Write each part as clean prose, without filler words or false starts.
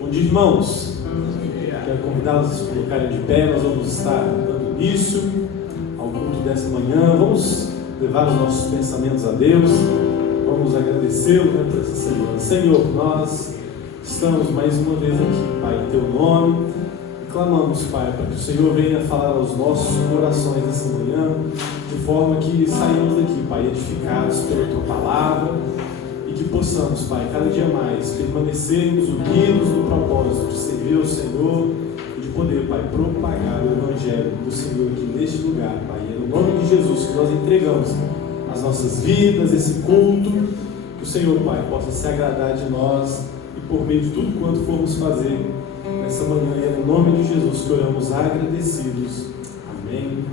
Bom dia, irmãos. Quero convidá-los a se colocarem de pé. Nós vamos estar dando início ao culto dessa manhã. Vamos levar os nossos pensamentos a Deus. Vamos agradecê-lo, por essa semana. Senhor, nós estamos mais uma vez aqui, Pai, em Teu nome. E clamamos, Pai, para que o Senhor venha falar aos nossos corações essa manhã, de forma que saímos daqui, Pai, edificados pela Tua palavra. Que possamos, Pai, cada dia mais permanecermos unidos no propósito de servir ao Senhor e de poder, Pai, propagar o Evangelho do Senhor aqui neste lugar, Pai. É no nome de Jesus que nós entregamos as nossas vidas, esse culto, que o Senhor, Pai, possa se agradar de nós e por meio de tudo quanto formos fazer nessa manhã. E é no nome de Jesus que oramos agradecidos. Amém.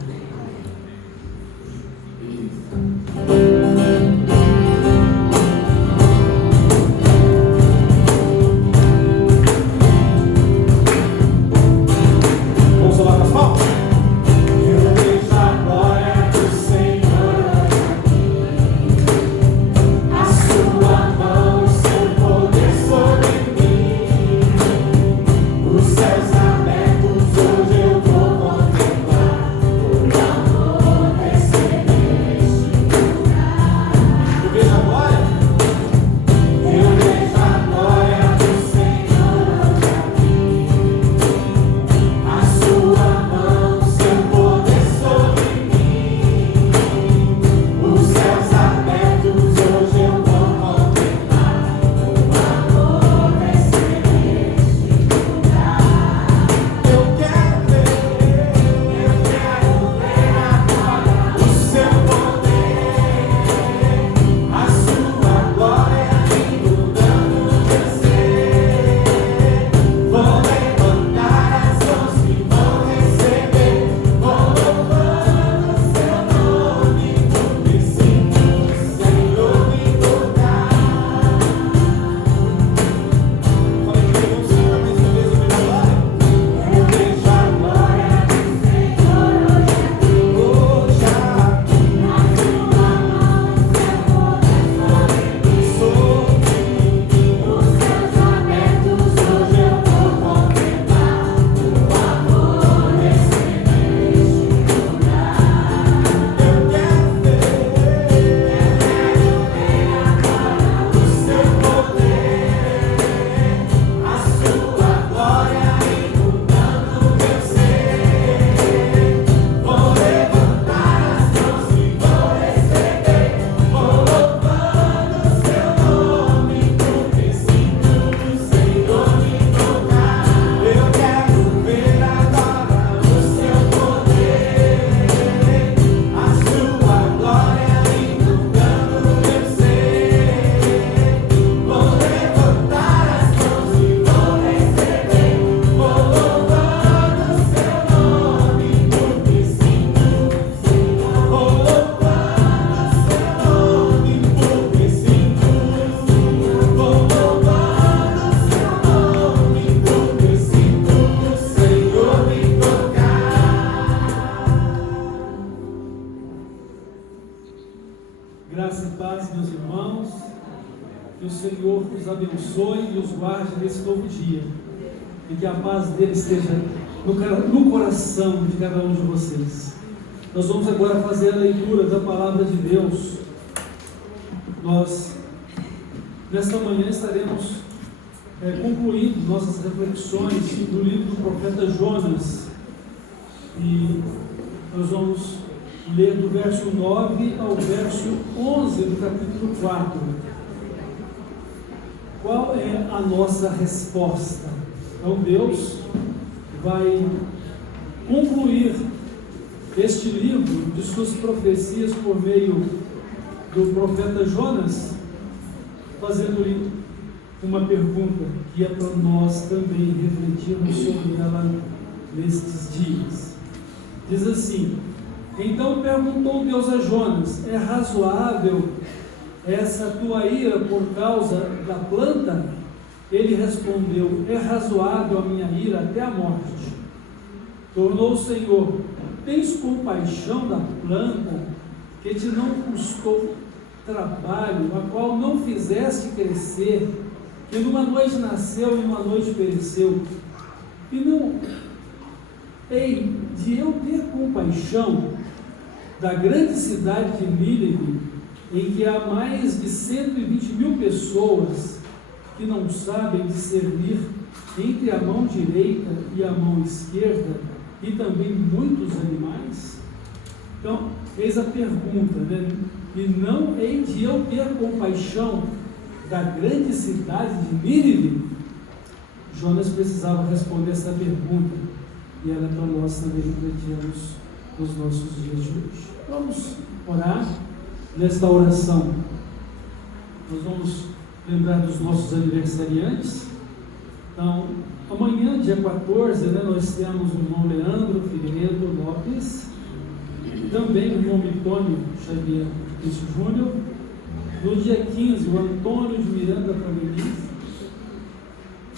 Abençoe e os guarde nesse novo dia, e que a paz dele esteja no coração de cada um de vocês. Nós vamos agora fazer a leitura da palavra de Deus. Nós, nesta manhã, estaremos concluindo nossas reflexões do livro do profeta Jonas, e nós vamos ler do verso 9 ao verso 11 do capítulo 4. Qual é a nossa resposta? Então Deus vai concluir este livro de suas profecias por meio do profeta Jonas, fazendo-lhe uma pergunta que é para nós também refletirmos sobre ela nestes dias. Diz assim: então perguntou Deus a Jonas: é razoável essa tua ira por causa da planta? Ele respondeu: é razoável a minha ira até a morte. Tornou o Senhor: tens compaixão da planta que te não custou trabalho, a qual não fizeste crescer, e numa noite nasceu e numa noite pereceu. E não hei de eu ter compaixão da grande cidade de Nínive, em que há mais de 120.000 pessoas que não sabem discernir entre a mão direita e a mão esquerda, e também muitos animais? Então, eis a pergunta, né? E não hei de eu ter compaixão da grande cidade de Nínive? Jonas precisava responder essa pergunta, e ela é para nós também refletirmos nos nossos dias de hoje. Vamos orar. Nesta oração, nós vamos lembrar dos nossos aniversariantes. Então, amanhã, dia 14, nós temos o irmão Leandro Figueiredo Lopes, também o irmão Mitônio Xavier Cristo Júnior. No dia 15, o Antônio de Miranda Paveliz.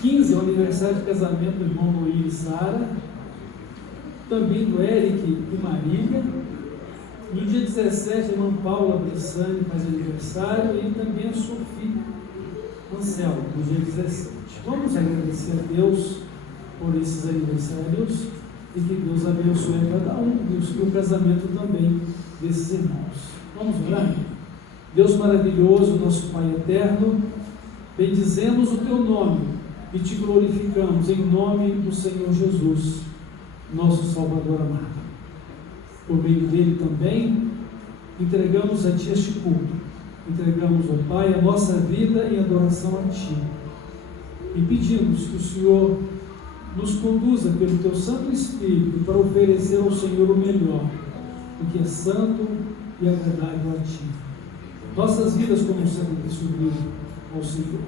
15 é o aniversário de casamento do irmão Luiz e Sara, também do Eric e Marília. No dia 17, a irmã Paula Brissani faz aniversário, e também a Sofia Anselmo, no dia 17. Vamos agradecer a Deus por esses aniversários e que Deus abençoe a cada um e o casamento também desses irmãos. Vamos orar? Deus maravilhoso, nosso Pai eterno, bendizemos o Teu nome e Te glorificamos em nome do Senhor Jesus, nosso Salvador amado. Por meio dele também, entregamos a Ti este culto, entregamos, ó Pai, a nossa vida em adoração a Ti, e pedimos que o Senhor nos conduza pelo Teu Santo Espírito para oferecer ao Senhor o melhor, o que é santo e agradável a Ti. Nossas vidas como sacrifício vivo ao Senhor.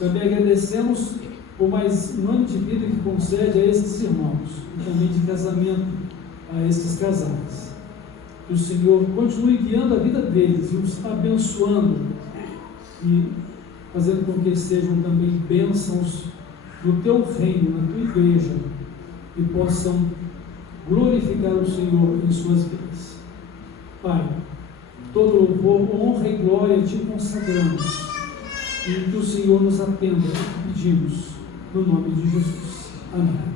Também agradecemos por mais um ano de vida que concede a estes irmãos, e também de casamento a estes casais. Que o Senhor continue guiando a vida deles e os abençoando e fazendo com que sejam também bênçãos no Teu reino, na Tua igreja, e possam glorificar o Senhor em suas vidas. Pai, todo louvor, honra e glória Te consagramos, e que o Senhor nos atenda, pedimos, no nome de Jesus. Amém.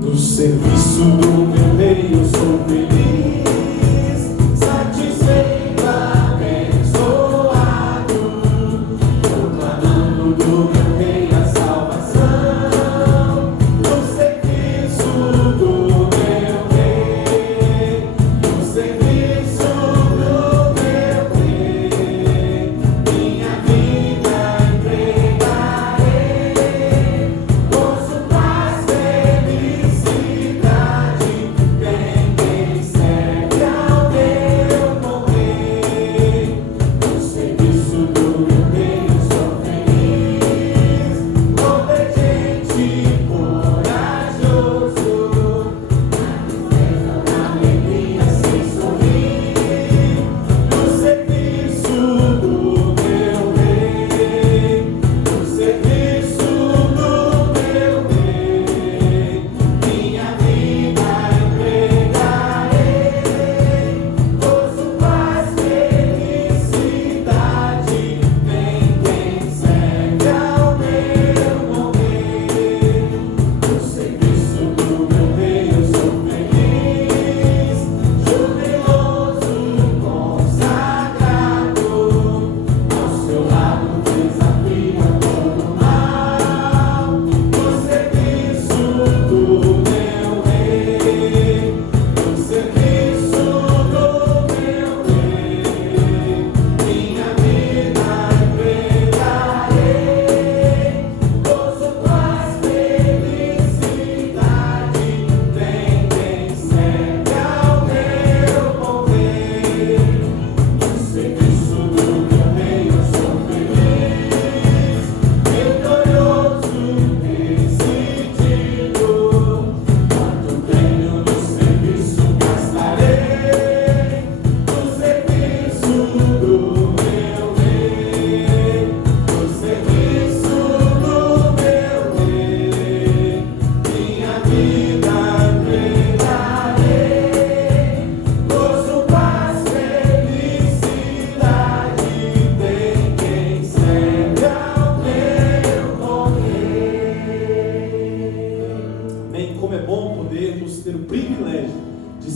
No serviço do meu rei eu sou feliz, satisfeito, abençoado, proclamando do meu rei a salvação. No serviço do meu rei, no serviço do meu rei, minha vida entregarei, gozo, paz, felicidade. Tem quem serve ao meu bom rei. No serviço do meu rei eu sou feliz,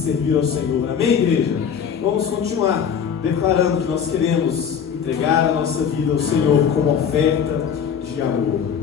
servir ao Senhor. Amém, igreja? Vamos continuar declarando que nós queremos entregar a nossa vida ao Senhor como oferta de amor.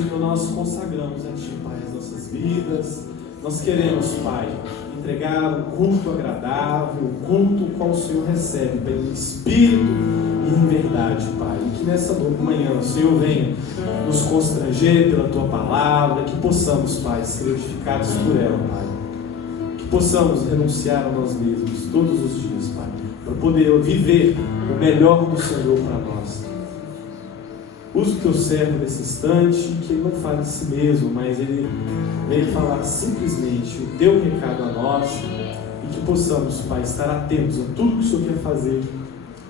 Senhor, nós consagramos a Ti, Pai, as nossas vidas. Nós queremos, Pai, entregar um culto agradável, um culto qual o Senhor recebe, Pai, em espírito e em verdade, Pai. E que nessa manhã o Senhor venha nos constranger pela Tua palavra, que possamos, Pai, ser edificados por ela, Pai. Que possamos renunciar a nós mesmos todos os dias, Pai, para poder viver o melhor do Senhor para nós. Usa o Teu servo nesse instante, que ele não fale de si mesmo, mas ele venha falar simplesmente o Teu recado a nós, e que possamos, Pai, estar atentos a tudo que o Senhor quer fazer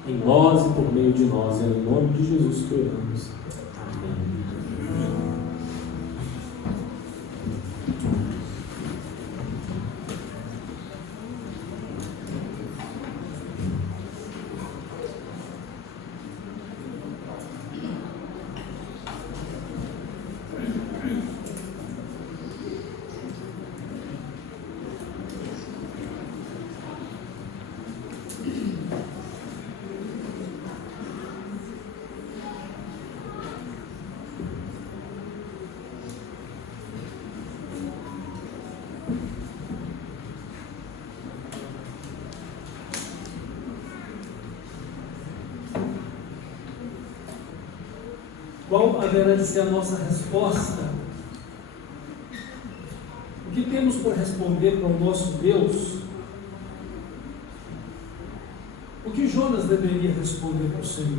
em nós e por meio de nós. É em nome de Jesus que oramos. Amém. Qual haverá de ser a nossa resposta? O que temos por responder para o nosso Deus? O que Jonas deveria responder para o Senhor?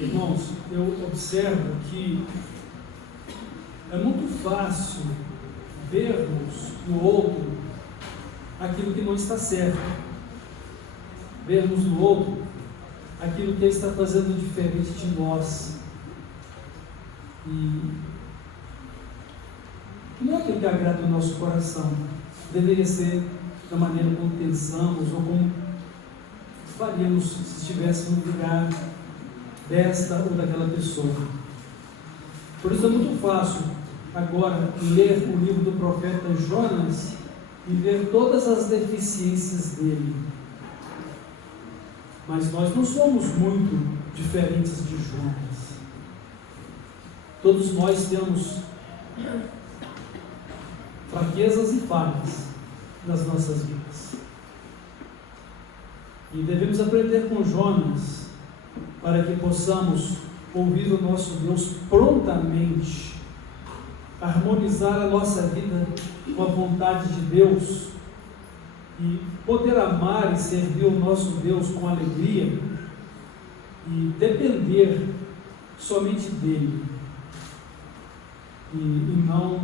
Irmãos, eu observo que é muito fácil vermos no outro aquilo que não está certo, vermos no outro aquilo que ele está fazendo diferente de nós, e não é aquilo que agrada o nosso coração. Deveria ser da maneira como pensamos ou como faríamos se estivéssemos no lugar desta ou daquela pessoa. Por isso é muito fácil agora ler o livro do profeta Jonas e ver todas as deficiências dele. Mas nós não somos muito diferentes de Jonas. Todos nós temos fraquezas e falhas nas nossas vidas. E devemos aprender com Jonas para que possamos ouvir o nosso Deus prontamente, harmonizar a nossa vida com a vontade de Deus e poder amar e servir o nosso Deus com alegria e depender somente dele, e não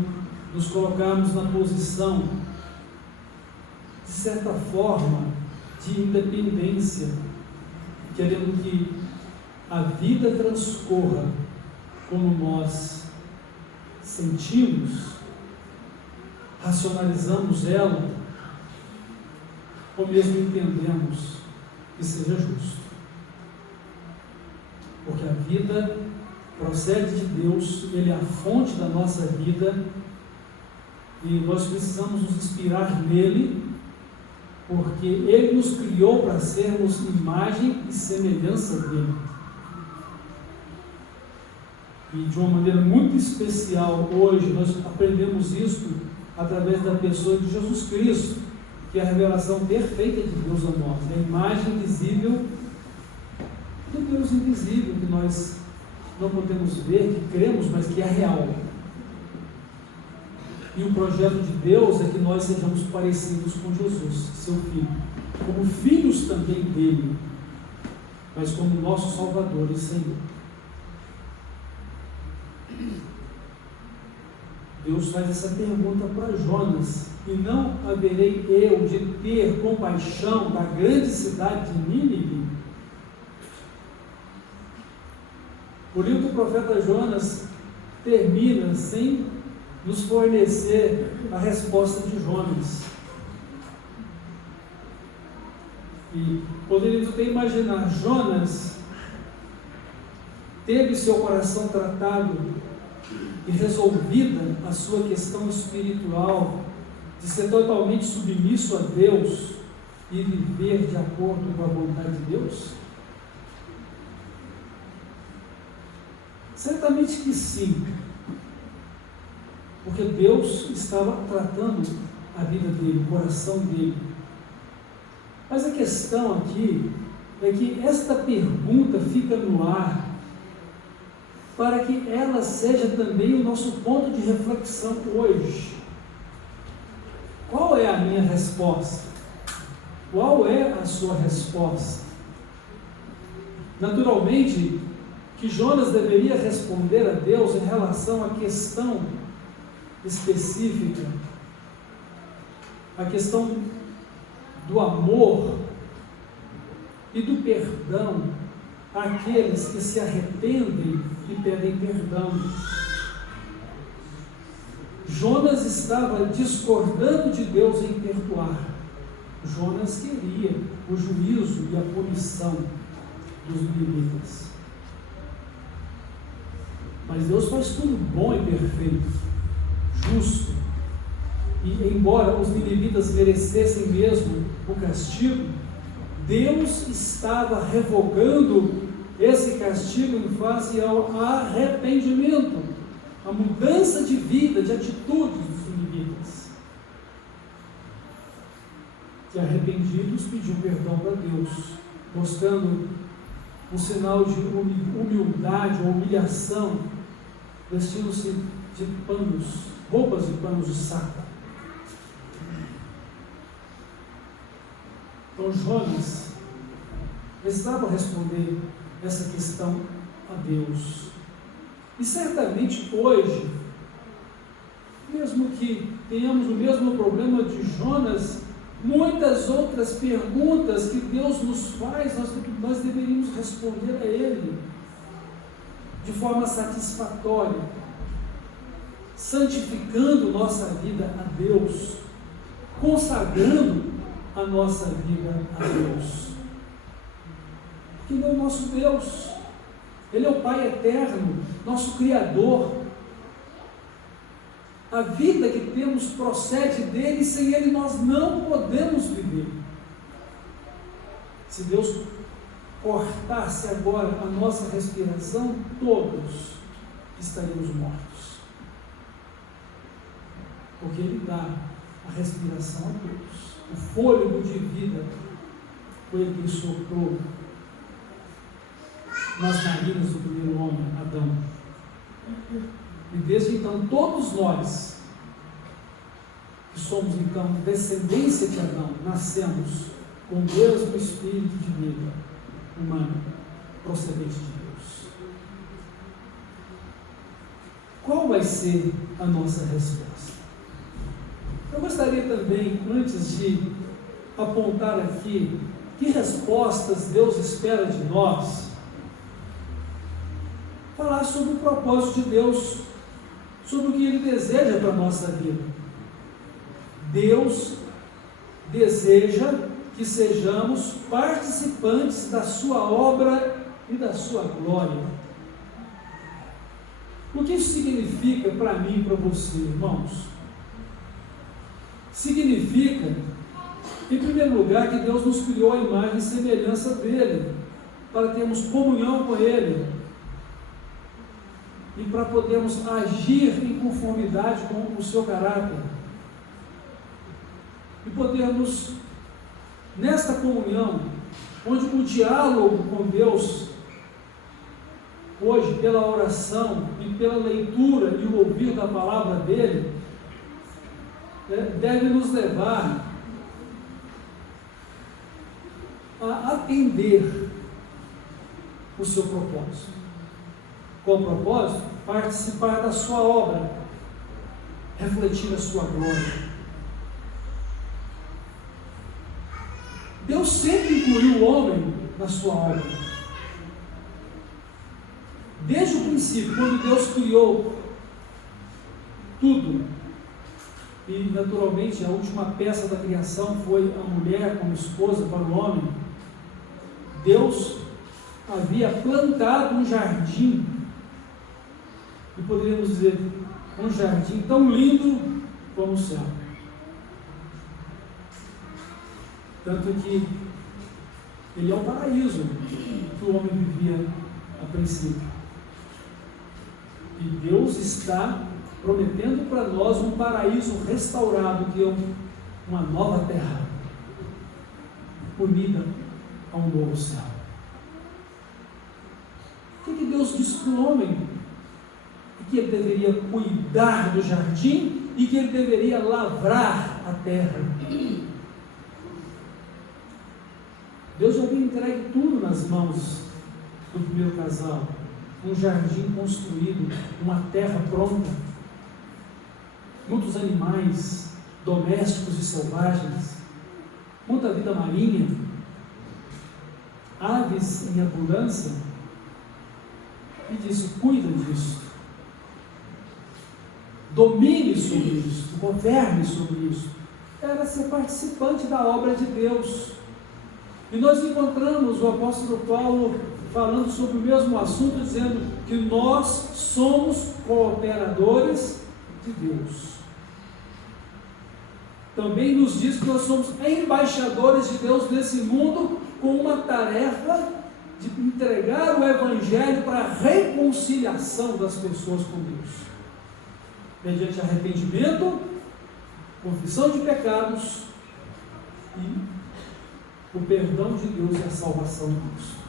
nos colocarmos na posição, de certa forma, de independência, querendo que a vida transcorra como nós sentimos, racionalizamos ela, ou mesmo entendemos que seja justo. Porque a vida procede de Deus, Ele é a fonte da nossa vida, e nós precisamos nos inspirar nele, porque Ele nos criou para sermos imagem e semelhança dele. E de uma maneira muito especial hoje nós aprendemos isso através da pessoa de Jesus Cristo, que é a revelação perfeita de Deus a nós, é a imagem visível do Deus invisível, que nós não podemos ver, que cremos, mas que é real. E o projeto de Deus é que nós sejamos parecidos com Jesus, seu Filho, como filhos também dele, mas como nosso Salvador e Senhor. Deus faz essa pergunta para Jonas: e não haverei eu de ter compaixão da grande cidade de Nínive? O livro do profeta Jonas termina sem nos fornecer a resposta de Jonas. E poderíamos até imaginar, Jonas teve seu coração tratado e resolvida a sua questão espiritual, de ser totalmente submisso a Deus e viver de acordo com a vontade de Deus? Certamente que sim, porque Deus estava tratando a vida dele, o coração dele. Mas a questão aqui é que esta pergunta fica no ar para que ela seja também o nosso ponto de reflexão hoje. Qual é a minha resposta? Qual é a sua resposta? Naturalmente, que Jonas deveria responder a Deus em relação à questão específica, a questão do amor e do perdão àqueles que se arrependem e pedem perdão. Jonas estava discordando de Deus em perdoar. Jonas queria o juízo e a punição dos ninivitas. Mas Deus faz tudo bom e perfeito, justo. E embora os ninivitas merecessem mesmo o castigo, Deus estava revogando esse castigo em face ao arrependimento, a mudança de vida, de atitudes dos ninivitas. Que arrependidos pediam perdão para Deus, mostrando um sinal de humildade ou humilhação, vestindo-se de panos, roupas de panos de saco. Então Jonas precisava responder essa questão a Deus. E certamente hoje, mesmo que tenhamos o mesmo problema de Jonas, muitas outras perguntas que Deus nos faz, nós deveríamos responder a Ele de forma satisfatória, santificando nossa vida a Deus, consagrando a nossa vida a Deus. Porque Ele é o nosso Deus, Ele é o Pai eterno, nosso Criador. A vida que temos procede dele, e sem ele nós não podemos viver. Se Deus cortasse agora a nossa respiração, todos estaríamos mortos. Porque ele dá a respiração a todos. O fôlego de vida foi ele que soprou nas narinas do primeiro homem, Adão. E desde então, todos nós, que somos então descendência de Adão, nascemos com o mesmo espírito de vida humano, procedente de Deus. Qual vai ser a nossa resposta? Eu gostaria também, antes de apontar aqui que respostas Deus espera de nós, falar sobre o propósito de Deus, sobre o que Ele deseja para a nossa vida. Deus deseja que sejamos participantes da sua obra e da sua glória. O que isso significa para mim e para você, irmãos? Significa, em primeiro lugar, que Deus nos criou a imagem e semelhança dEle, para termos comunhão com Ele, e para podermos agir em conformidade com o seu caráter, e podermos, nesta comunhão, onde o diálogo com Deus, hoje, pela oração e pela leitura e o ouvir da palavra dEle, deve nos levar a atender o seu propósito. Qual o propósito? Participar da sua obra, refletir a sua glória. Deus sempre incluiu o homem na sua obra. Desde o princípio, quando Deus criou tudo, e naturalmente a última peça da criação foi a mulher como esposa para o homem, Deus havia plantado um jardim, e poderíamos dizer, um jardim tão lindo como o céu. Tanto que ele é o paraíso que o homem vivia a princípio. E Deus está prometendo para nós um paraíso restaurado, que é uma nova terra, unida a um novo céu. O que Deus disse para o homem? Que ele deveria cuidar do jardim e que ele deveria lavrar a terra. Deus já havia entregue tudo nas mãos do primeiro casal. Um jardim construído, uma terra pronta, muitos animais domésticos e selvagens, muita vida marinha, aves em abundância, e disse: cuida disso, domine sobre isso, governe sobre isso. Era ser participante da obra de Deus. E nós encontramos o apóstolo Paulo falando sobre o mesmo assunto, dizendo que nós somos cooperadores de Deus. Também nos diz que nós somos embaixadores de Deus nesse mundo, com uma tarefa de entregar o Evangelho para a reconciliação das pessoas com Deus, mediante arrependimento, confissão de pecados e o perdão de Deus e a salvação de Deus.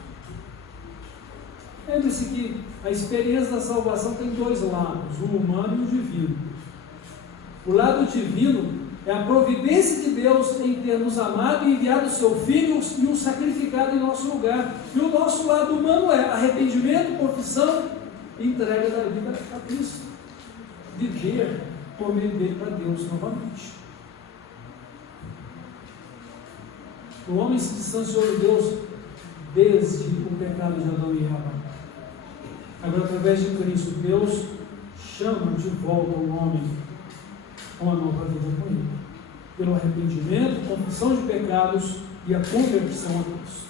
Lembre-se que a experiência da salvação tem dois lados, o humano e o divino. O lado divino é a providência de Deus em ter nos amado e enviado o seu Filho e o sacrificado em nosso lugar. E o nosso lado humano é arrependimento, confissão e entrega da vida a Cristo. Viver por meio dele para Deus novamente. O homem se distanciou de Deus desde o pecado de Adão e Eva. Agora, através de Cristo, Deus chama de volta o homem a uma nova vida com ele, pelo arrependimento, confissão de pecados e a conversão a Cristo.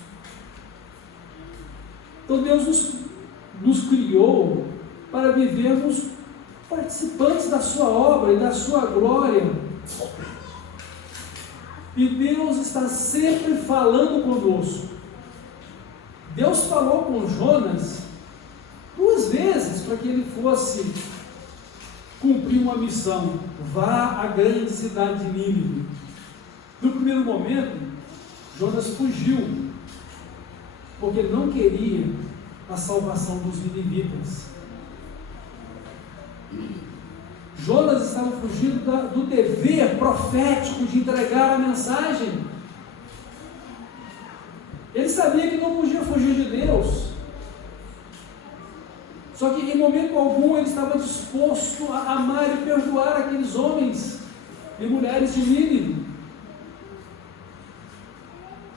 Então Deus nos criou para vivermos participantes da sua obra e da sua glória. E Deus está sempre falando conosco. Deus falou com Jonas 2 vezes para que ele fosse cumprir uma missão: vá à grande cidade de Nínive. No primeiro momento, Jonas fugiu, porque ele não queria a salvação dos ninivitas. Jonas estava fugindo do dever profético de entregar a mensagem. Ele sabia que não podia fugir de Deus. Só que em momento algum ele estava disposto a amar e perdoar aqueles homens e mulheres de Nínive.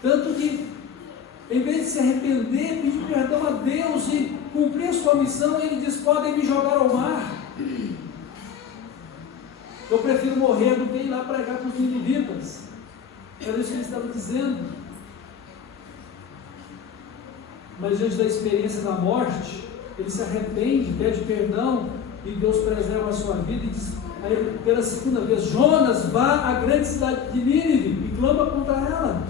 Tanto que, em vez de se arrepender, pedir perdão a Deus e cumprir a sua missão, ele diz: podem me jogar ao mar. Eu prefiro morrer do que ir lá pregar para os ninivitas. Era isso que ele estava dizendo. Mas diante da experiência da morte, ele se arrepende, pede perdão, e Deus preserva a sua vida e diz a ele pela segunda vez: Jonas, vá à grande cidade de Nínive e clama contra ela.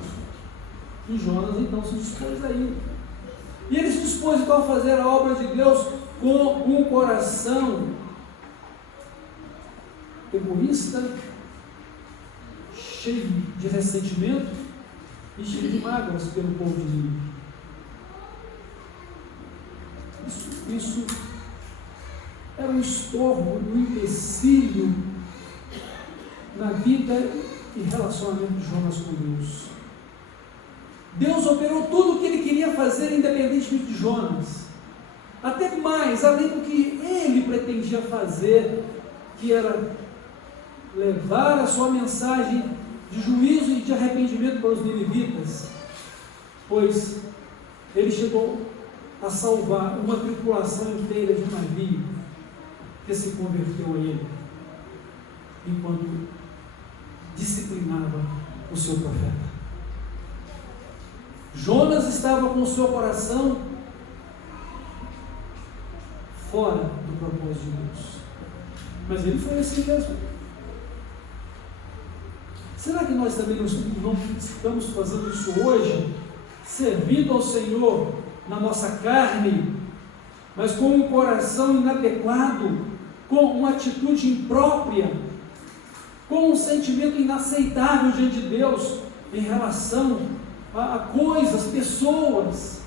E Jonas então se dispôs a ir. E ele se dispôs então a fazer a obra de Deus com um coração egoísta, cheio de ressentimento e cheio de mágoas pelo povo de Nínive. Isso era um estorvo, um empecilho na vida e relacionamento de Jonas com Deus. Deus operou tudo o que ele queria fazer, independentemente de Jonas, até mais, além do que ele pretendia fazer, que era levar a sua mensagem de juízo e de arrependimento para os ninivitas, pois ele chegou a salvar uma tripulação inteira de navio que se converteu a ele, enquanto disciplinava o seu profeta. Jonas estava com o seu coração fora do propósito de Deus, mas ele foi assim mesmo. Será que nós também não estamos fazendo isso hoje, servindo ao Senhor na nossa carne, mas com um coração inadequado, com uma atitude imprópria, com um sentimento inaceitável diante de Deus em relação a coisas, pessoas,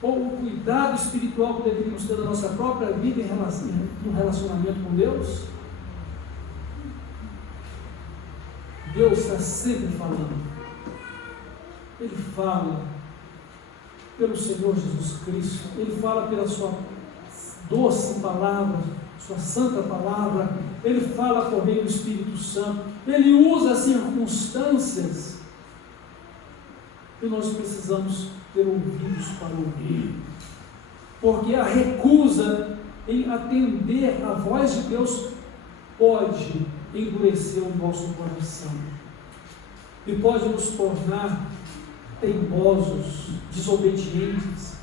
ou o cuidado espiritual que deveríamos ter da nossa própria vida em relação, no relacionamento com Deus. Deus está sempre falando. Ele fala pelo Senhor Jesus Cristo, Ele fala pela sua doce palavra, sua santa palavra, Ele fala por meio do Espírito Santo, Ele usa circunstâncias e nós precisamos ter ouvidos para ouvir, porque a recusa em atender a voz de Deus pode endurecer o nosso coração e pode nos tornar teimosos, desobedientes,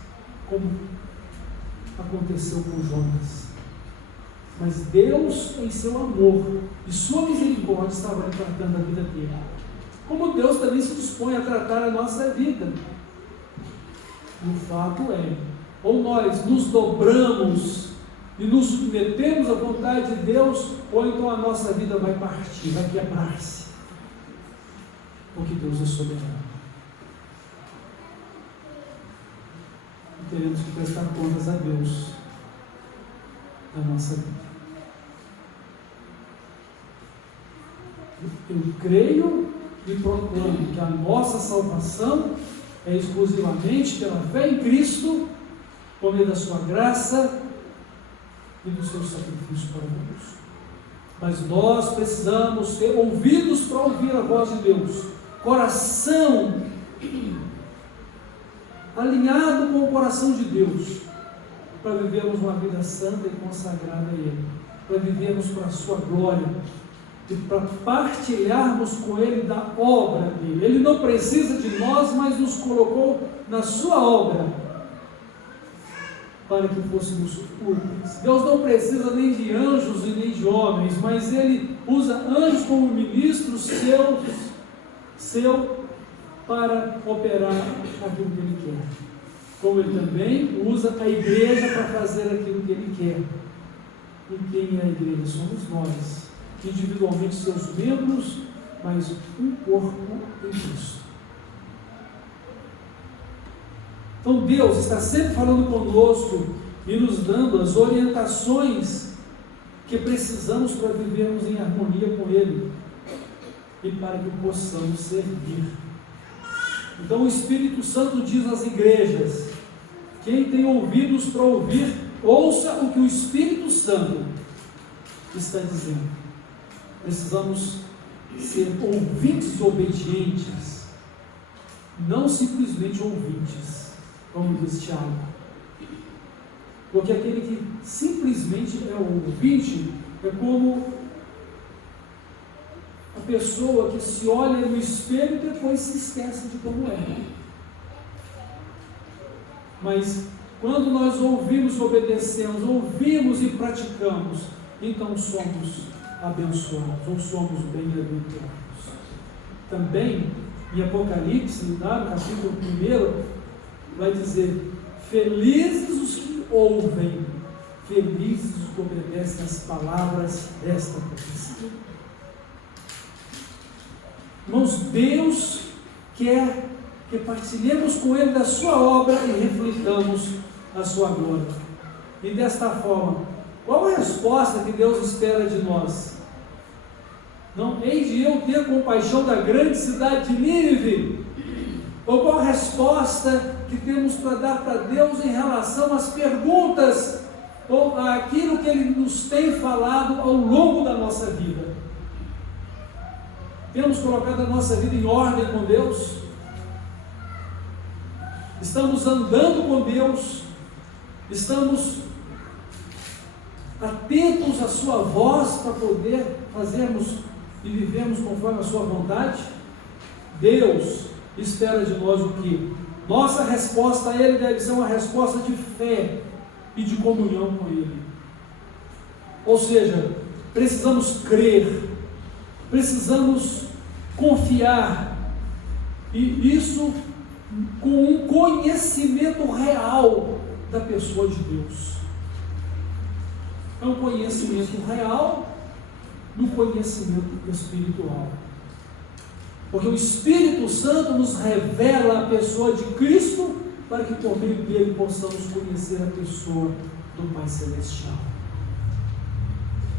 como aconteceu com Jonas. Mas Deus, em seu amor e sua misericórdia, estava ali tratando a vida dele, como Deus também se dispõe a tratar a nossa vida. E o fato é, ou nós nos dobramos e nos submetemos à vontade de Deus, ou então a nossa vida vai partir, vai quebrar-se, porque Deus é soberano. E teremos que prestar contas a Deus da nossa vida. Eu creio e proclamo que a nossa salvação é exclusivamente pela fé em Cristo, por meio da sua graça e do seu sacrifício para nós. Mas nós precisamos ter ouvidos para ouvir a voz de Deus, coração alinhado com o coração de Deus, para vivermos uma vida santa e consagrada a Ele, para vivermos para a sua glória e para partilharmos com Ele da obra dele. Ele não precisa de nós, mas nos colocou na sua obra para que fôssemos úteis. Deus não precisa nem de anjos e nem de homens, mas Ele usa anjos como ministros seu para operar aquilo que Ele quer. Como Ele também usa a igreja para fazer aquilo que Ele quer. E quem é a igreja? Somos nós, individualmente seus membros, mas um corpo em Cristo. Então Deus está sempre falando conosco e nos dando as orientações que precisamos para vivermos em harmonia com Ele e para que possamos servir. Então o Espírito Santo diz às igrejas: quem tem ouvidos para ouvir, ouça o que o Espírito Santo está dizendo. Precisamos ser ouvintes obedientes, não simplesmente ouvintes, como diz Tiago. Porque aquele que simplesmente é ouvinte é como a pessoa que se olha no espelho e depois se esquece de como é. Mas quando nós ouvimos, obedecemos, ouvimos e praticamos, então somos abençoados, ou somos bem-aventurados. Também, em Apocalipse, lá no capítulo 1, vai dizer: felizes os que ouvem, felizes os que obedecem às palavras desta profecia. Irmãos, Deus quer que partilhemos com Ele da sua obra e reflitamos a sua glória. E desta forma, qual a resposta que Deus espera de nós? Não hei de eu ter compaixão da grande cidade de Nínive? Ou qual a resposta que temos para dar para Deus em relação às perguntas ou àquilo que Ele nos tem falado ao longo da nossa vida? Temos colocado a nossa vida em ordem com Deus? Estamos andando com Deus? Estamos atentos à sua voz para poder fazermos e vivermos conforme a sua vontade? Deus espera de nós o quê? Nossa resposta a Ele deve ser uma resposta de fé e de comunhão com Ele. Ou seja, precisamos crer, precisamos confiar, e isso com um conhecimento real da pessoa de Deus. É um conhecimento real no conhecimento espiritual. Porque o Espírito Santo nos revela a pessoa de Cristo para que por meio dele possamos conhecer a pessoa do Pai Celestial.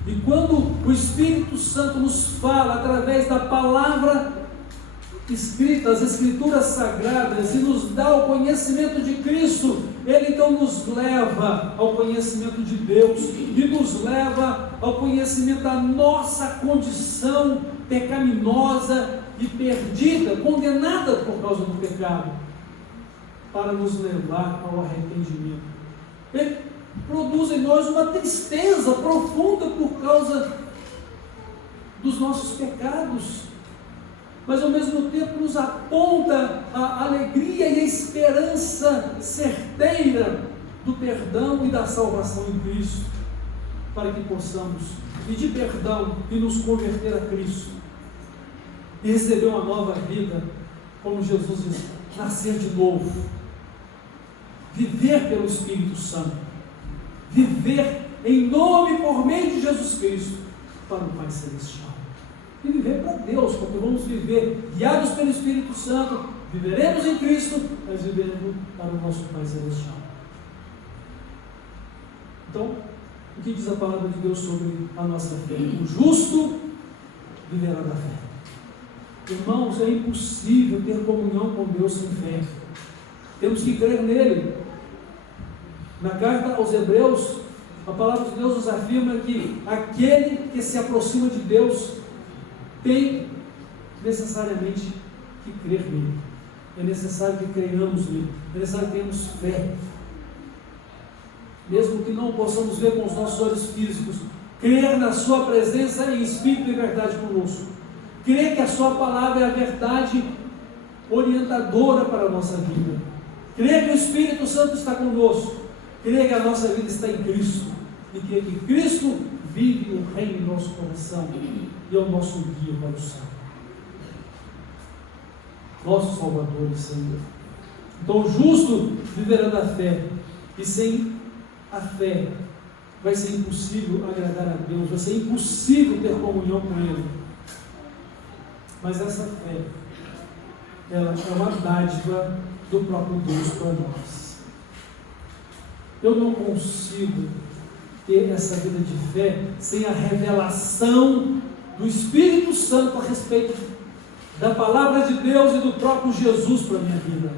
E quando o Espírito Santo nos fala através da palavra escrita, as Escrituras Sagradas, e nos dá o conhecimento de Cristo, Ele então nos leva ao conhecimento de Deus e nos leva ao conhecimento da nossa condição pecaminosa e perdida, condenada por causa do pecado, para nos levar ao arrependimento. Ele produz em nós uma tristeza profunda por causa dos nossos pecados, mas ao mesmo tempo nos aponta a alegria e a esperança certeira do perdão e da salvação em Cristo, para que possamos pedir perdão e nos converter a Cristo e receber uma nova vida, como Jesus diz, nascer de novo, viver pelo Espírito Santo, viver em nome e por meio de Jesus Cristo para o Pai Celestial. E viver para Deus, porque vamos viver guiados pelo Espírito Santo, viveremos em Cristo, mas viveremos para o nosso Pai Celestial. Então, o que diz a palavra de Deus sobre a nossa fé? O justo viverá da fé. Irmãos, é impossível ter comunhão com Deus sem fé. Temos que crer nele. Na carta aos Hebreus, a palavra de Deus nos afirma que aquele que se aproxima de Deus tem necessariamente que crer nele. É necessário que creiamos nele. É necessário que tenhamos fé. Mesmo que não possamos ver com os nossos olhos físicos, crer na sua presença em espírito e verdade conosco. Crer que a sua palavra é a verdade orientadora para a nossa vida. Crer que o Espírito Santo está conosco. Crer que a nossa vida está em Cristo. E crer que Cristo vive o reino em nosso coração e é o nosso guia para o céu. Nosso Salvador e Senhor. Então o justo viverá da fé. E sem a fé vai ser impossível agradar a Deus. Vai ser impossível ter comunhão com Ele. Mas essa fé, ela é uma dádiva do próprio Deus para nós. Eu não consigo ter essa vida de fé sem a revelação do Espírito Santo a respeito da palavra de Deus e do próprio Jesus para a minha vida.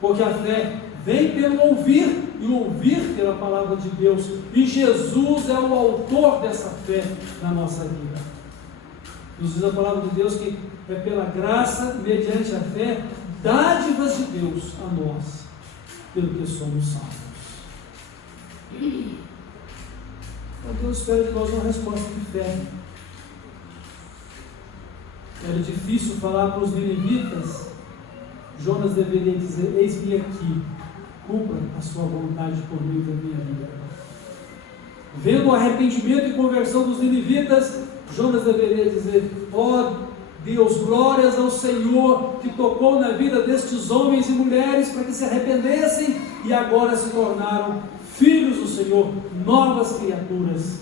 Porque a fé vem pelo ouvir e ouvir pela palavra de Deus. E Jesus é o autor dessa fé na nossa vida. Nos diz a palavra de Deus que é pela graça, mediante a fé, dádivas de Deus a nós, pelo que somos salvos. Então Deus espera de nós uma resposta de fé. Era difícil falar para os ninivitas. Jonas deveria dizer: eis-me aqui, cumpra a sua vontade por meio da minha vida. Vendo o arrependimento e conversão dos ninivitas, Jonas deveria dizer: ó Deus, glórias ao Senhor que tocou na vida destes homens e mulheres para que se arrependessem e agora se tornaram filhos do Senhor, novas criaturas,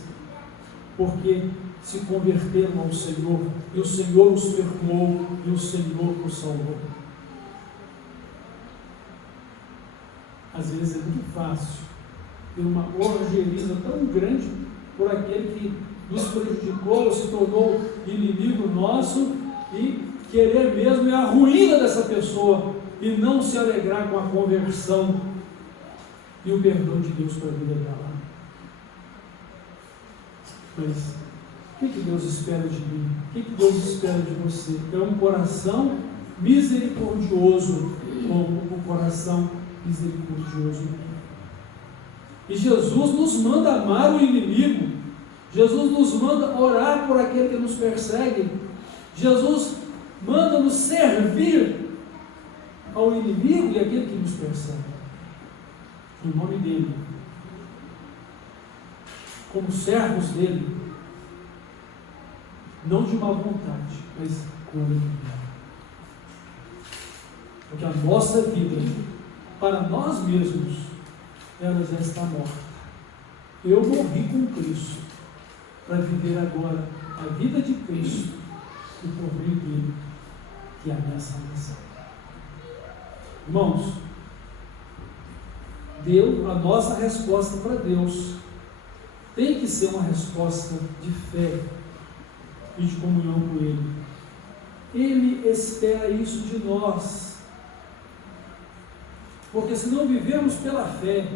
porque se converteram ao Senhor e o Senhor os perdoou e o Senhor os salvou. Às vezes é muito fácil ter uma orgeriza tão grande por aquele que nos prejudicou ou se tornou inimigo nosso e querer mesmo é a ruína dessa pessoa e não se alegrar com a conversão e o perdão de Deus para a vida dela. Mas o que Deus espera de mim? O que Deus espera de você? É um coração misericordioso como o coração misericordioso. E Jesus nos manda amar o inimigo. Jesus nos manda orar por aquele que nos persegue. Jesus manda nos servir ao inimigo e àquele que nos persegue. Em nome dele. Como servos dele. Não de má vontade, mas com alegria. Porque a nossa vida, para nós mesmos, ela já está morta. Eu morri com Cristo para viver agora a vida de Cristo e por meio dele, que é a minha salvação. Irmãos, a nossa resposta para Deus tem que ser uma resposta de fé e de comunhão com Ele. Ele espera isso de nós. Porque se não vivemos pela fé,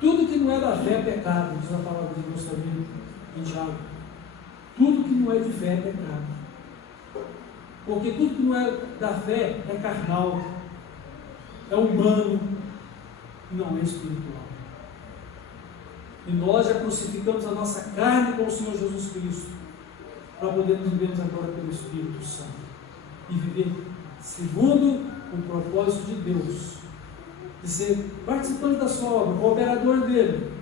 tudo que não é da fé é pecado, diz a palavra de Deus também em Tiago. Tudo que não é de fé é pecado. Porque tudo que não é da fé é carnal, é humano, e não é espiritual. E nós já crucificamos a nossa carne com o Senhor Jesus Cristo, para podermos vivermos agora pelo Espírito Santo e viver segundo o propósito de Deus, de ser participante da sua obra, cooperador dele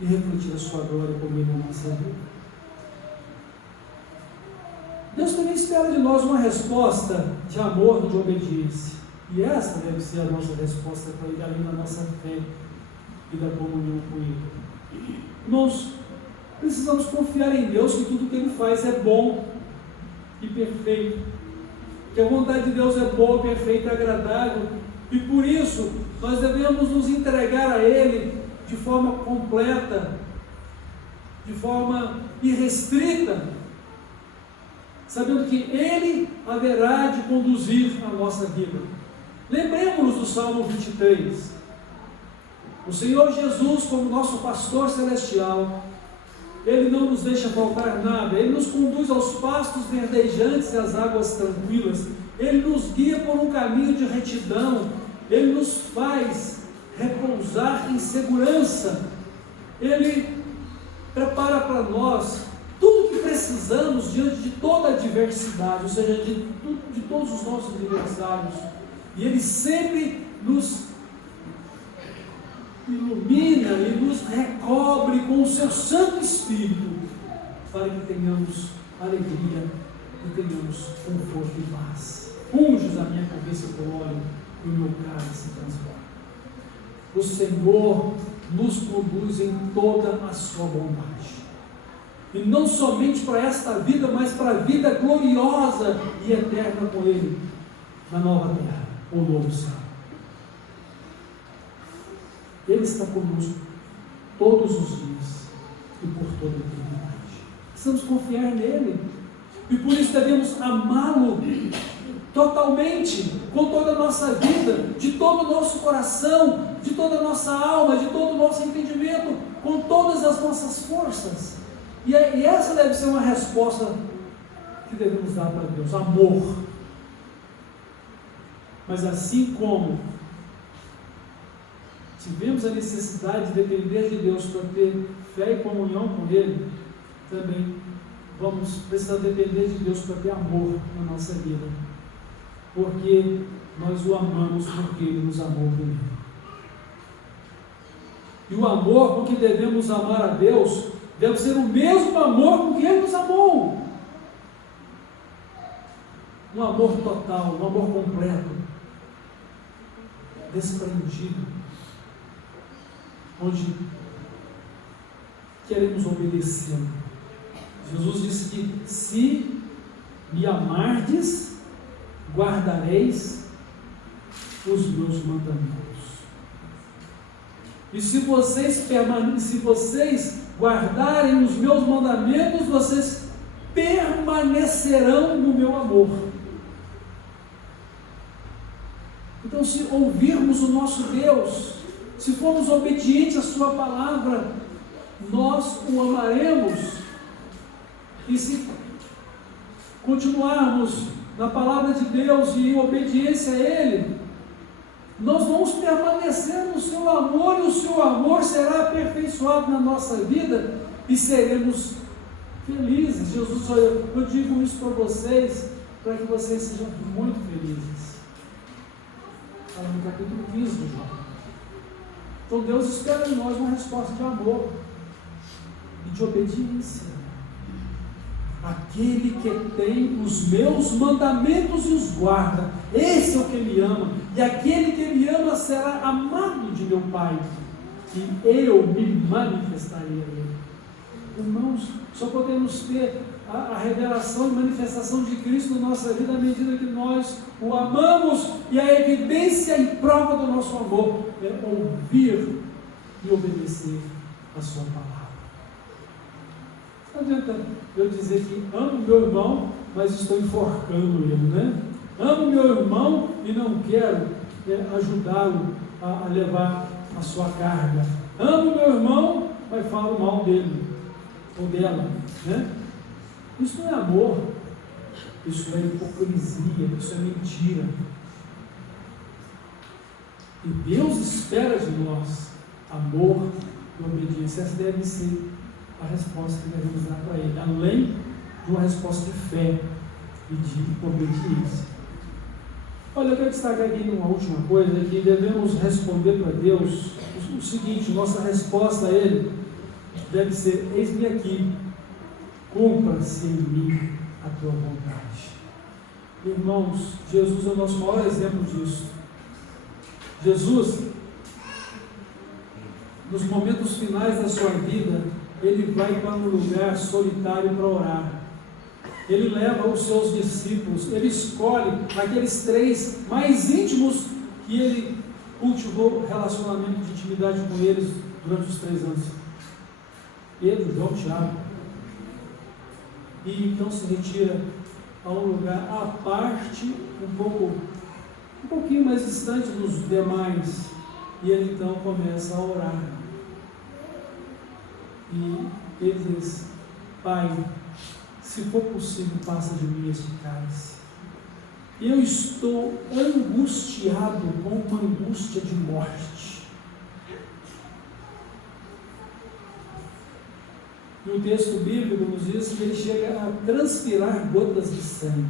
e refletir a sua glória comigo na nossa vida. Deus também espera de nós uma resposta de amor e de obediência, e essa deve ser a nossa resposta para Ele, além da nossa fé e da comunhão com Ele. Nós precisamos confiar em Deus, que tudo que Ele faz é bom e perfeito, que a vontade de Deus é boa, perfeita e agradável, e por isso nós devemos nos entregar a Ele de forma completa, de forma irrestrita, sabendo que Ele haverá de conduzir a nossa vida. Lembremos-nos do Salmo 23. O Senhor Jesus, como nosso pastor celestial, Ele não nos deixa faltar nada, Ele nos conduz aos pastos verdejantes e às águas tranquilas, Ele nos guia por um caminho de retidão, Ele nos faz repousar em segurança, Ele prepara para nós tudo que precisamos diante de toda a adversidade, ou seja, de todos os nossos adversários, e Ele sempre nos ilumina e nos recobre com o seu Santo Espírito, para que tenhamos alegria e tenhamos conforto e paz. Unges a minha cabeça com óleo e o meu cálice transborda. O Senhor nos conduz em toda a sua bondade, e não somente para esta vida, mas para a vida gloriosa e eterna com Ele, na nova terra, o novo céu. Ele está conosco todos os dias e por toda a eternidade. Precisamos confiar nele, e por isso devemos amá-lo totalmente, com toda a nossa vida, de todo o nosso coração, de toda a nossa alma, de todo o nosso entendimento, com todas as nossas forças. E essa deve ser uma resposta que devemos dar para Deus: amor. Mas assim como tivemos a necessidade de depender de Deus para ter fé e comunhão com Ele, também vamos precisar depender de Deus para ter amor na nossa vida, porque nós o amamos porque Ele nos amou primeiro. E o amor com que devemos amar a Deus deve ser o mesmo amor com que Ele nos amou. Um amor total, um amor completo, desprendido, onde queremos obedecer. Jesus disse que se me amardes, guardareis os meus mandamentos. E se vocês guardarem os meus mandamentos, vocês permanecerão no meu amor. Então, se ouvirmos o nosso Deus, se formos obedientes à sua palavra, nós o amaremos. E se continuarmos na palavra de Deus e em obediência a Ele, nós vamos permanecer no seu amor, e o seu amor será aperfeiçoado na nossa vida e seremos felizes. Jesus, eu digo isso para vocês, para que vocês sejam muito felizes. Fala no capítulo 15 do João. Então Deus espera em nós uma resposta de amor e de obediência. Aquele que tem os meus mandamentos e os guarda, esse é o que Ele ama. e aquele que me ama será amado de meu Pai, e eu me manifestarei a ele. Irmãos, só podemos ter a revelação e manifestação de Cristo na nossa vida à medida que nós o amamos, e a evidência e prova do nosso amor é ouvir e obedecer a sua palavra. Não adianta eu dizer que amo meu irmão, mas estou enforcando ele, né? Amo meu irmão e não quero ajudá-lo a levar a sua carga. Amo meu irmão, mas falo mal dele ou dela, né? Isso não é amor, isso é hipocrisia, isso é mentira. E Deus espera de nós amor e obediência. Essa deve ser a resposta que devemos dar para Ele, além de uma resposta de fé e de obediência. Olha, eu quero destacar aqui uma última coisa, que devemos responder para Deus o seguinte: nossa resposta a Ele deve ser: eis-me aqui, cumpra-se em mim a tua vontade. Irmãos, Jesus é o nosso maior exemplo disso. Jesus, nos momentos finais da sua vida, ele vai para um lugar solitário para orar. Ele leva os seus discípulos, ele escolhe aqueles 3 mais íntimos que ele cultivou relacionamento de intimidade com eles durante os 3 anos. Pedro, João, Tiago. E então se retira a um lugar à parte, um pouquinho mais distante dos demais, e ele então começa a orar. E ele diz: Pai, se for possível, passa de mim este cálice. Eu estou angustiado com uma angústia de morte. E o texto bíblico nos diz que ele chega a transpirar gotas de sangue.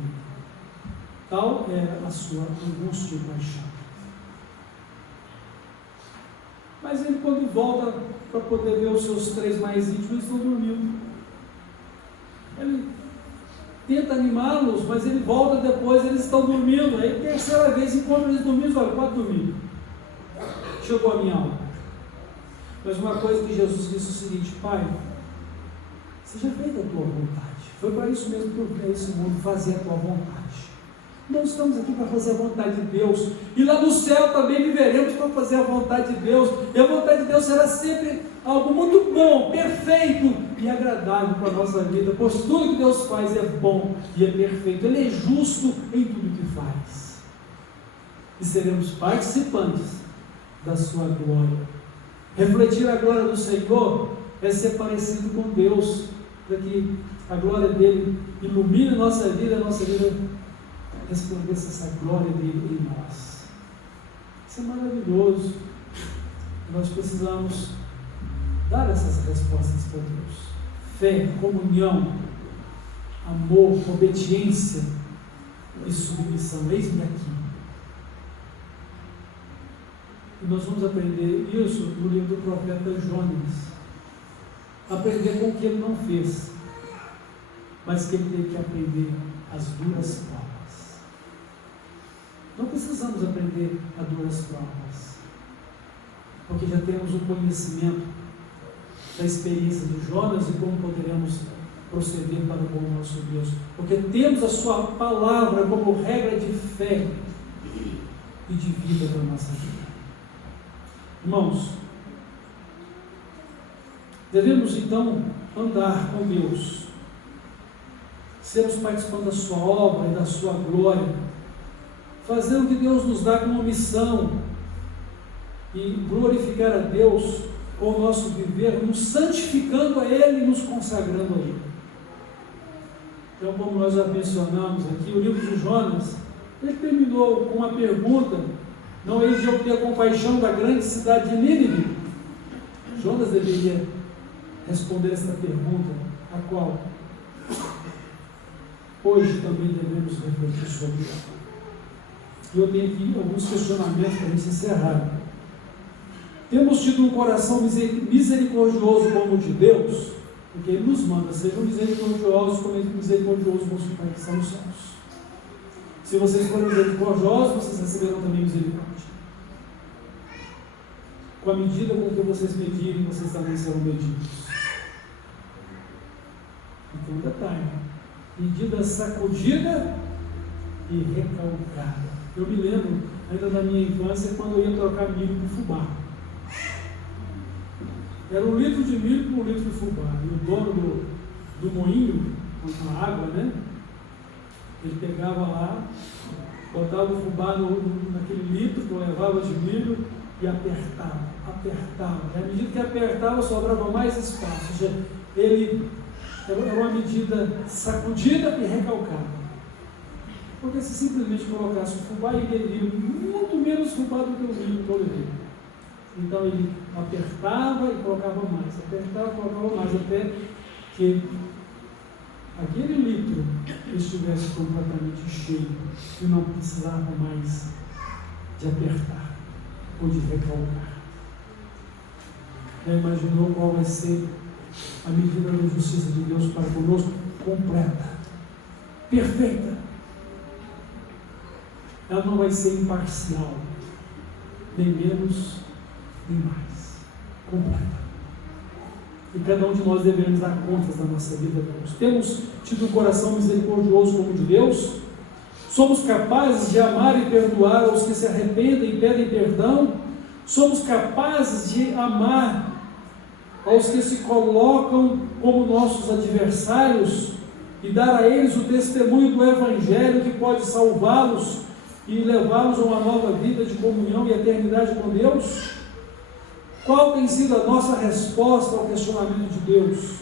Tal era a sua angústia e paixão. Mas ele, quando volta para poder ver os seus 3 mais íntimos, eles estão dormindo. Ele tenta animá-los, mas ele volta depois, eles estão dormindo. Aí, terceira vez, encontra eles dormindo, olha, pode dormir. Chegou a minha hora. Mas uma coisa que Jesus disse é o seguinte: Pai, seja feita a tua vontade. Foi para isso mesmo que eu vim a esse mundo, fazer a tua vontade. Nós estamos aqui para fazer a vontade de Deus, e lá no céu também viveremos para fazer a vontade de Deus, e a vontade de Deus será sempre algo muito bom, perfeito e agradável para a nossa vida, pois tudo que Deus faz é bom e é perfeito. Ele é justo em tudo que faz, e seremos participantes da sua glória. Refletir a glória do Senhor é ser parecido com Deus, para que a glória dele ilumine a nossa vida resplandeça essa glória dele em nós. Isso é maravilhoso. Nós precisamos dar essas respostas para Deus: fé, comunhão, amor, obediência e submissão. Eis-me aqui. E nós vamos aprender isso no livro do profeta Jonas. Aprender com o que ele não fez, mas que ele teve que aprender as duras provas. Não precisamos aprender a duras provas, porque já temos o conhecimento da experiência de Jonas e como poderemos proceder para o bom nosso Deus, porque temos a sua palavra como regra de fé e de vida para a nossa vida. Irmãos, devemos então andar com Deus, sermos participantes da sua obra e da sua glória, fazer o que Deus nos dá como missão e glorificar a Deus com o nosso viver, nos santificando a Ele e nos consagrando a Ele. Então, como nós já mencionamos aqui, o livro de Jonas, ele terminou com uma pergunta: não hei de eu ter compaixão da grande cidade de Nínive? Jonas deveria responder essa pergunta, a qual hoje também devemos refletir sobre ela. Eu tenho aqui alguns questionamentos para a gente encerrar. Temos tido um coração misericordioso como o de Deus, porque Ele nos manda: sejam misericordiosos como Ele é misericordioso com os Pai que está nos céus. Se vocês forem misericordiosos, vocês receberão também misericórdia. Com a medida com que vocês medirem, vocês também serão medidos. Então, detalhe: medida sacudida e recalcada. Eu me lembro, ainda da minha infância, quando eu ia trocar milho por fubá. Era 1 litro de milho por 1 litro de fubá. E o dono do moinho, com a água, né? Ele pegava lá, botava o fubá naquele litro que eu levava de milho e apertava. E à medida que apertava, sobrava mais espaço. Ele era uma medida sacudida e recalcada. Porque se simplesmente colocasse o fubá, ele teria muito menos fubá do que o milho que eu levei. Então ele apertava e colocava mais, até que aquele litro estivesse completamente cheio e não precisava mais de apertar ou de recalcar. Já imaginou qual vai ser a medida da justiça de Deus para conosco? Completa, perfeita. Ela não vai ser imparcial, nem menos, nem mais. Completa. E cada um de nós devemos dar contas da nossa vida a Deus. Temos tido um coração misericordioso como o de Deus? Somos capazes de amar e perdoar aos que se arrependem e pedem perdão? Somos capazes de amar aos que se colocam como nossos adversários e dar a eles o testemunho do Evangelho que pode salvá-los e levá-los a uma nova vida de comunhão e eternidade com Deus? Qual tem sido a nossa resposta ao questionamento de Deus?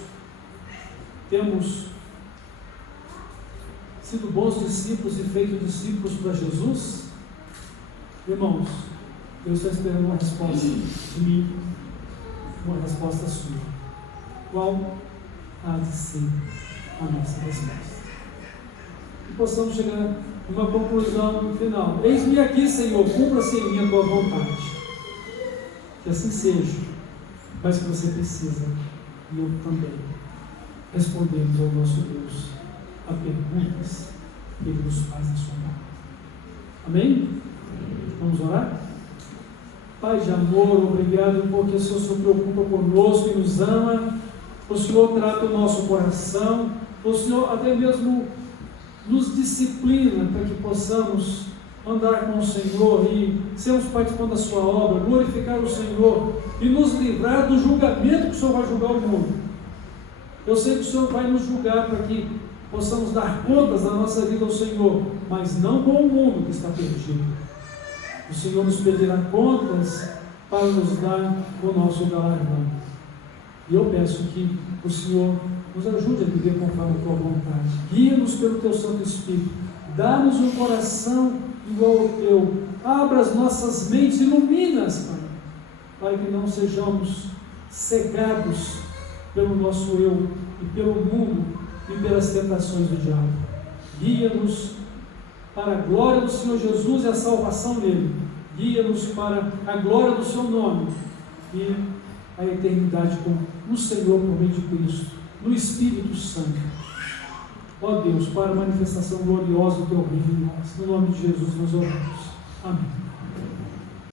Temos sido bons discípulos e feito discípulos para Jesus? Irmãos, Deus está esperando uma resposta de mim, uma resposta sua. Qual há de ser a nossa resposta? Que possamos chegar a uma conclusão final. Eis-me aqui, Senhor, cumpra-se em mim a tua vontade. Que assim seja, mas que você precisa, e eu também, respondemos ao nosso Deus a perguntas que Ele nos faz na sua palavra. Amém? Vamos orar? Pai de amor, obrigado porque o Senhor se preocupa conosco e nos ama. O Senhor trata o nosso coração. O Senhor até mesmo nos disciplina para que possamos andar com o Senhor e sermos participantes da sua obra, glorificar o Senhor e nos livrar do julgamento que o Senhor vai julgar o mundo. Eu sei que o Senhor vai nos julgar para que possamos dar contas da nossa vida ao Senhor, mas não com o mundo que está perdido. O Senhor nos pedirá contas para nos dar o nosso galardão. E eu peço que o Senhor nos ajude a viver conforme a tua vontade. Guia-nos pelo teu Santo Espírito. Dá-nos um coração igual ao teu. Abra as nossas mentes, ilumina-as, Pai, para que não sejamos cegados pelo nosso eu e pelo mundo e pelas tentações do diabo. Guia-nos para a glória do Senhor Jesus e a salvação dele. Guia-nos para a glória do seu nome e a eternidade no Senhor por meio de Cristo, no Espírito Santo. Ó Deus, para a manifestação gloriosa do teu reino em nós. No nome de Jesus nós oramos. Amém.